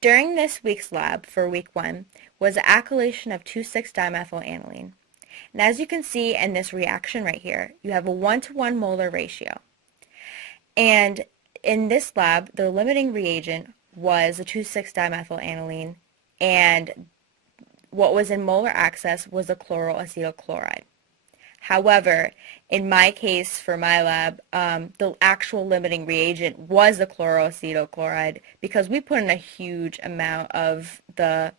During this week's lab for week 1 was the alkylation of 2,6-dimethyl-aniline. And as you can see in this reaction right here, you have a 1-to-1 molar ratio. And in this lab, the limiting reagent was the 2,6-dimethyl-aniline, and what was in molar excess was the chloroacetyl chloride. However, in my case for my lab, the actual limiting reagent was the chloroacetyl chloride because we put in a huge amount of the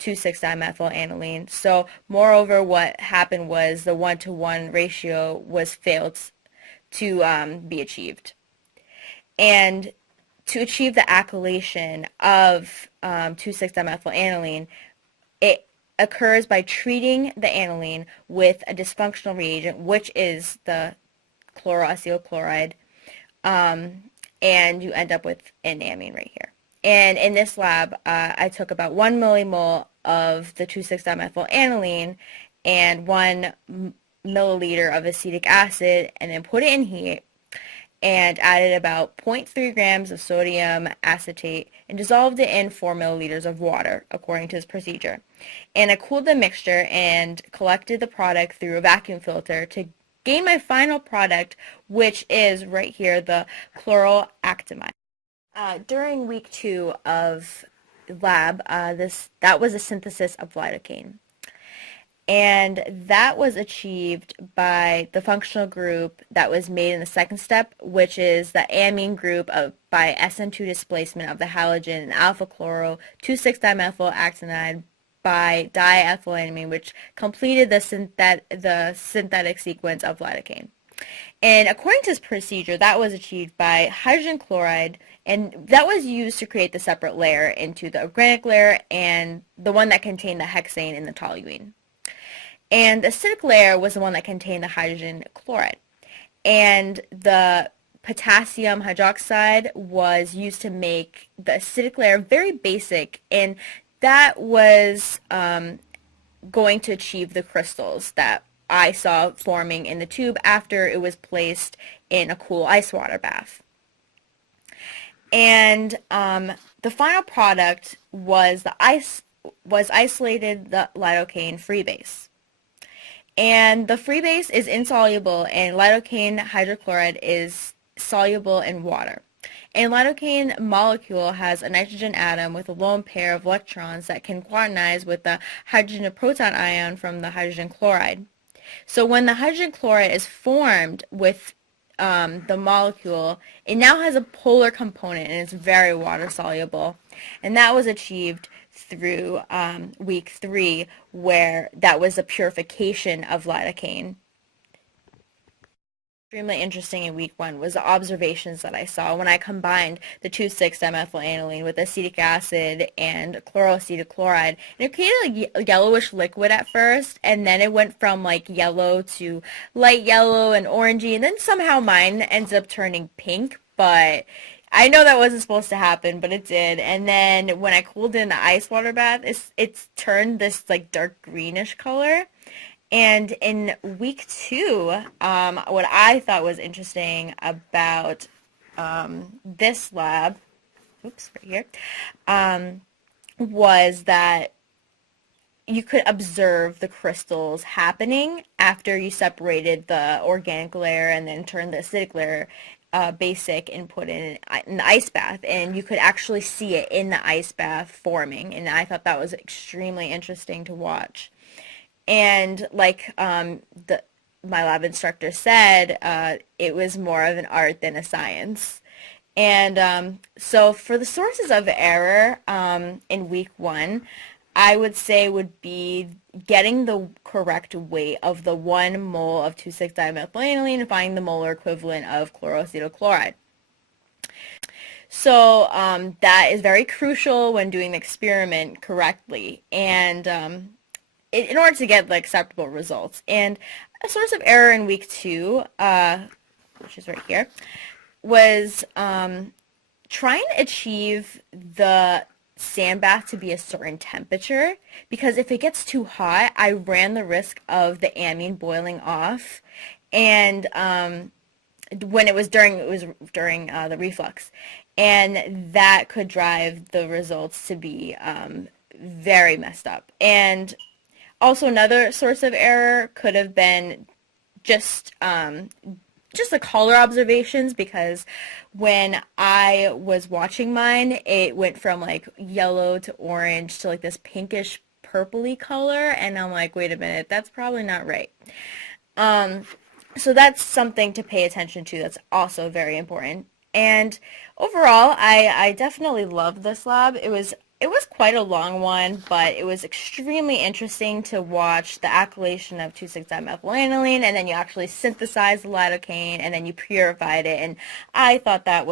2,6-dimethyl-aniline. So moreover, what happened was the 1-to-1 ratio was failed to be achieved. And to achieve the alkylation of 2,6-dimethyl-aniline, it occurs by treating the aniline with a dysfunctional reagent, which is the chloroacetyl chloride, and you end up with an amine right here. And in this lab, I took about 1 millimole of the 2,6-dimethyl-aniline and 1 milliliter of acetic acid, and then put it in heat and added about 0.3 grams of sodium acetate and dissolved it in 4 milliliters of water according to this procedure. And I cooled the mixture and collected the product through a vacuum filter to gain my final product, which is right here, the chloroactamide. During week 2 of lab, that was a synthesis of lidocaine. And that was achieved by the functional group that was made in the second step, which is the amine group by SN2 displacement of the halogen and alpha-chloro 2,6-dimethyl-actinide by diethylamine, which completed the synthetic sequence of lidocaine. And according to this procedure, that was achieved by hydrogen chloride, and that was used to create the separate layer into the organic layer and the one that contained the hexane and the toluene. And the acidic layer was the one that contained the hydrogen chloride. And the potassium hydroxide was used to make the acidic layer very basic, and that was going to achieve the crystals that I saw forming in the tube after it was placed in a cool ice water bath. And the final product was isolated the lidocaine freebase. And the freebase is insoluble, and lidocaine hydrochloride is soluble in water. A lidocaine molecule has a nitrogen atom with a lone pair of electrons that can quaternize with the hydrogen proton ion from the hydrogen chloride. So when the hydrogen chloride is formed with the molecule, it now has a polar component and it's very water soluble. And that was achieved through week 3, where that was a purification of lidocaine. Extremely interesting in week 1 was the observations that I saw when I combined the 2,6-dimethyl-aniline with acetic acid and chloroacetyl chloride. And it created a yellowish liquid at first, and then it went from like yellow to light yellow and orangey, and then somehow mine ends up turning pink, but I know that wasn't supposed to happen, but it did. And then when I cooled in the ice water bath, it's turned this like dark greenish color. And in week 2, what I thought was interesting about this lab, oops, right here, was that you could observe the crystals happening after you separated the organic layer and then turned the acidic layer basic and put in the ice bath, and you could actually see it in the ice bath forming, and I thought that was extremely interesting to watch. And like my lab instructor said, it was more of an art than a science. And so for the sources of error in week 1, I would say would be getting the correct weight of the 1 mole of 2,6-dimethyl-aniline and finding the molar equivalent of chloroacetyl chloride. So that is very crucial when doing the experiment correctly, and in order to get the acceptable results. And a source of error in week 2, which is right here, was trying to achieve the sand bath to be a certain temperature, because if it gets too hot, I ran the risk of the amine boiling off, and when it was during the reflux, and that could drive the results to be very messed up. And also another source of error could have been just just the color observations, because when I was watching mine, it went from like yellow to orange to like this pinkish purpley color, and I'm like, wait a minute, that's probably not right. Um, so that's something to pay attention to. That's also very important. And overall, I definitely loved this lab. It was quite a long one, but it was extremely interesting to watch the alkylation of 2,6-dimethylaniline, and then you actually synthesize the lidocaine, and then you purified it. And I thought that was